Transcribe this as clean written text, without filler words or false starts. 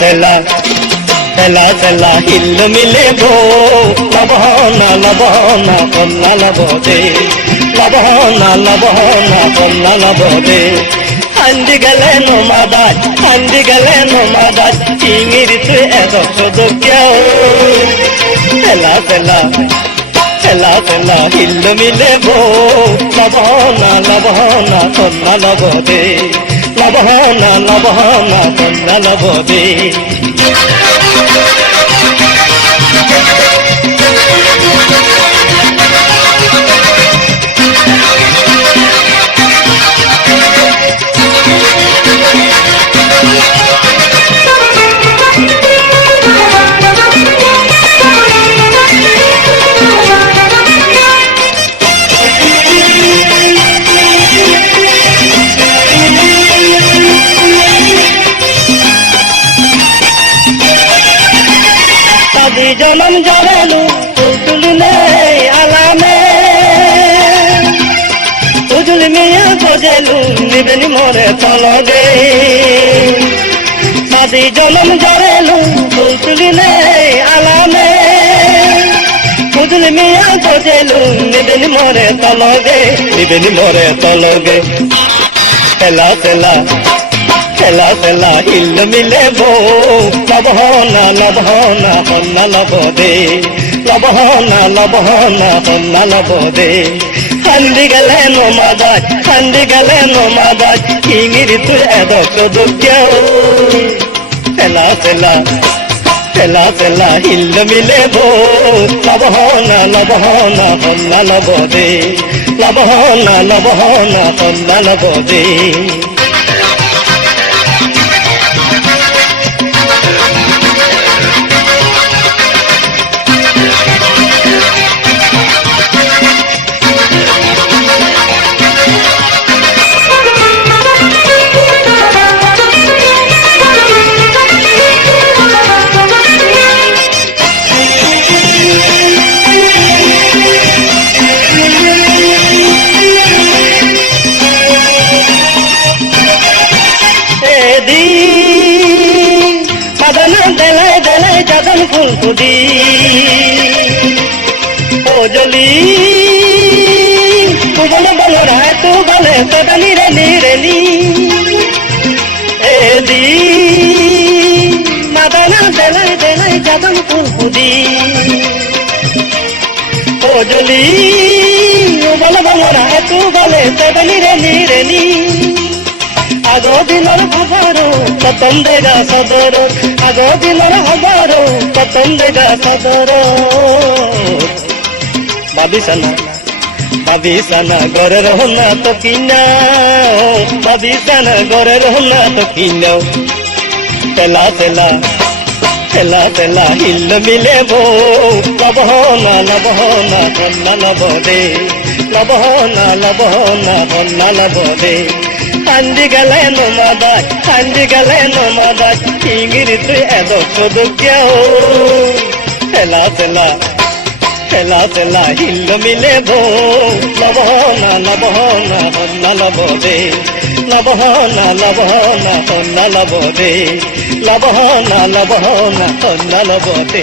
তেলা তেলা তেলা হিল মিলে গো লবহনা লবহনা কন্যা লবদে লবহনা লবহনা কন্যা লবদে হান্দি গেলে নোমাদাজ চিঙিরিতে এত সদক্যাও তেলা তেলা তেলা তেলা হিল মিলে গো লবহনা লবহনা কন্যা লবদে লবহনা লবহনা কন্যা লবদে জনম জরালু তুলতুলে আলামে তুজুল মিয়া খোঁজেলু নিবেন মোরে তলগে সাদি জনম জরেলু তুলতুলে আলামে তুজুল মিয়া খোঁজেলু নিবেন মোরে তলগে তেলা তেলা তেলা তেলা হিল মিলে গো লবহনা লবহনা কন্যা লবদে লবহনা লবহনা কন্যা লবদে হান্দি গেলে নোমাদাজ ইঙির তুই এদ চোদ্যাও তেলা তেলা তেলা তেলা হিল মিলে গো লবহনা লবহনা কন্যা লবদে লবহনা লবহনা কন্যা লবদে ফুল খুদি ও জলি তু বলে বলো রায় তু বলে তোটা নিরে এ দি মাদানা দেলাই যাদন ফুল খুদি ও জলি ও বলে বলো রায় তু বলে তোটা নিরে আগো দিনের খবর কতম দেগা সদর আগো দিনের খবর কতম দেগা সদর বাবিসানা ঘরে রহনা তো কিনা বাবিসানা ঘরে রহনা তো কিনা তেলা তেলা তেলা তেলা হিল মিলে গো লবহনা লবহনা কন্যা লবদে লবহনা লবহনা কন্যা লবদে হান্দি গেলে নোমাদাজ ইঙির তুই এদ চোদ্যাও তেলা তেলা তেলা তেলা হিল মিলে গো লবহনা লবহনা কন্যা লবদে লবহনা লবহনা কন্যা লবদে লবহনা লবহনা কন্যা লবদে